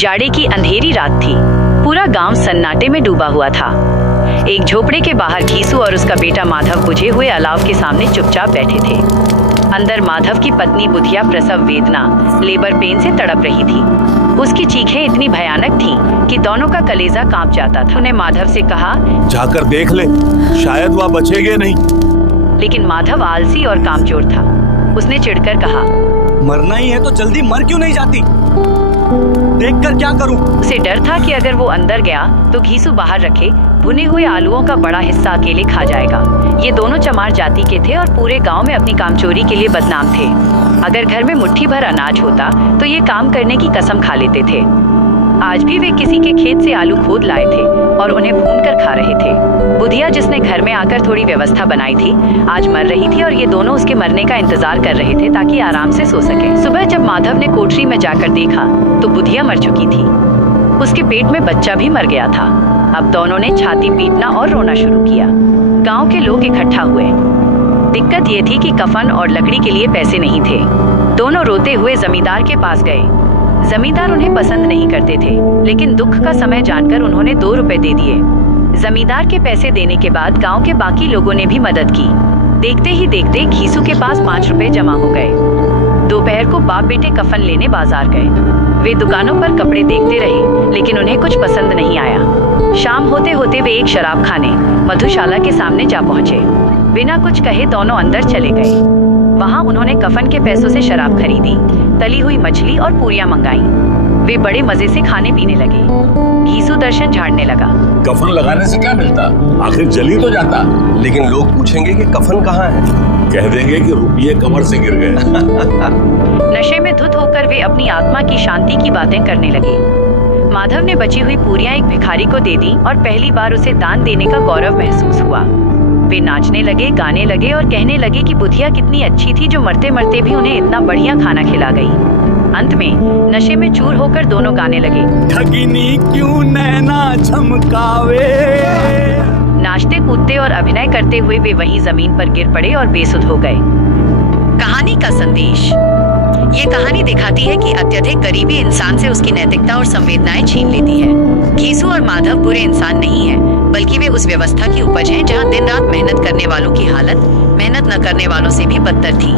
जाड़े की अंधेरी रात थी। पूरा गांव सन्नाटे में डूबा हुआ था। एक झोपड़े के बाहर घीसू और उसका बेटा माधव बुझे हुए अलाव के सामने चुपचाप बैठे थे। अंदर माधव की पत्नी बुधिया प्रसव वेदना, लेबर पेन से तड़प रही थी। उसकी चीखें इतनी भयानक थीं कि दोनों का कलेजा कांप जाता था। उन्हें माधव से कहा, जाकर देख ले, शायद वह बचेंगे नहीं। लेकिन माधव आलसी और कामचोर था। उसने चिढ़कर कहा, मरना ही है तो जल्दी मर क्यों नहीं जाती? देखकर क्या करूं? उसे डर था कि अगर वो अंदर गया तो घीसू बाहर रखे भुने हुए आलूओं का बड़ा हिस्सा अकेले खा जाएगा। ये दोनों चमार जाति के थे और पूरे गांव में अपनी कामचोरी के लिए बदनाम थे। अगर घर में मुट्ठी भर अनाज होता तो ये काम करने की कसम खा लेते थे। आज भी वे किसी के खेत से आलू खोद लाए थे और उन्हें भून कर खा रहे थे। बुधिया, जिसने घर में आकर थोड़ी व्यवस्था बनाई थी, आज मर रही थी और ये दोनों उसके मरने का इंतजार कर रहे थे ताकि आराम से सो सके। सुबह जब माधव ने कोठरी में जाकर देखा तो बुधिया मर चुकी थी। उसके पेट में बच्चा भी मर गया था। अब दोनों ने छाती पीटना और रोना शुरू किया। गांव के लोग इकट्ठा हुए। दिक्कत ये थी कि कफन और लकड़ी के लिए पैसे नहीं थे। दोनों रोते हुए जमींदार के पास गए। जमींदार उन्हें पसंद नहीं करते थे, लेकिन दुख का समय जानकर उन्होंने 2 रुपए दे दिए। जमींदार के पैसे देने के बाद गांव के बाकी लोगों ने भी मदद की। देखते ही देखते घीसू के पास 5 रुपए जमा हो गए। दोपहर को बाप बेटे कफन लेने बाजार गए। वे दुकानों पर कपड़े देखते रहे, लेकिन उन्हें कुछ पसंद नहीं आया। शाम होते होते वे एक शराब खाने मधुशाला के सामने जा पहुंचे। बिना कुछ कहे दोनों अंदर चले गए। वहां उन्होंने कफन के पैसों से शराब खरीदी, तली हुई मछली और पूरियां मंगाई। वे बड़े मजे से खाने पीने लगे। घीसू दर्शन झाड़ने लगा। कफन लगाने से क्या मिलता? आखिर जली तो जाता। लेकिन लोग पूछेंगे कि कफन कहाँ है। कह देंगे कि रुपये कमर से गिर गए। नशे में धुत होकर वे अपनी आत्मा की शांति की बातें करने लगे। माधव ने बची हुई पूरियां एक भिखारी को दे दी और पहली बार उसे दान देने का गौरव महसूस हुआ। वे नाचने लगे, गाने लगे और कहने लगे कि बुधिया कितनी अच्छी थी जो मरते मरते भी उन्हें इतना बढ़िया खाना खिला गई। अंत में नशे में चूर होकर दोनों गाने लगे, ठगिनी क्यों नैना झमकावे। नाचते कूदते और अभिनय करते हुए वे वहीं जमीन पर गिर पड़े और बेसुध हो गए। कहानी का संदेश। ये कहानी दिखाती है कि अत्यधिक गरीबी इंसान से उसकी नैतिकता और संवेदनाएं छीन लेती है। घीसू और माधव बुरे इंसान नहीं है, बल्कि वे उस व्यवस्था की उपज हैं जहां दिन रात मेहनत करने वालों की हालत मेहनत न करने वालों से भी बदतर थी।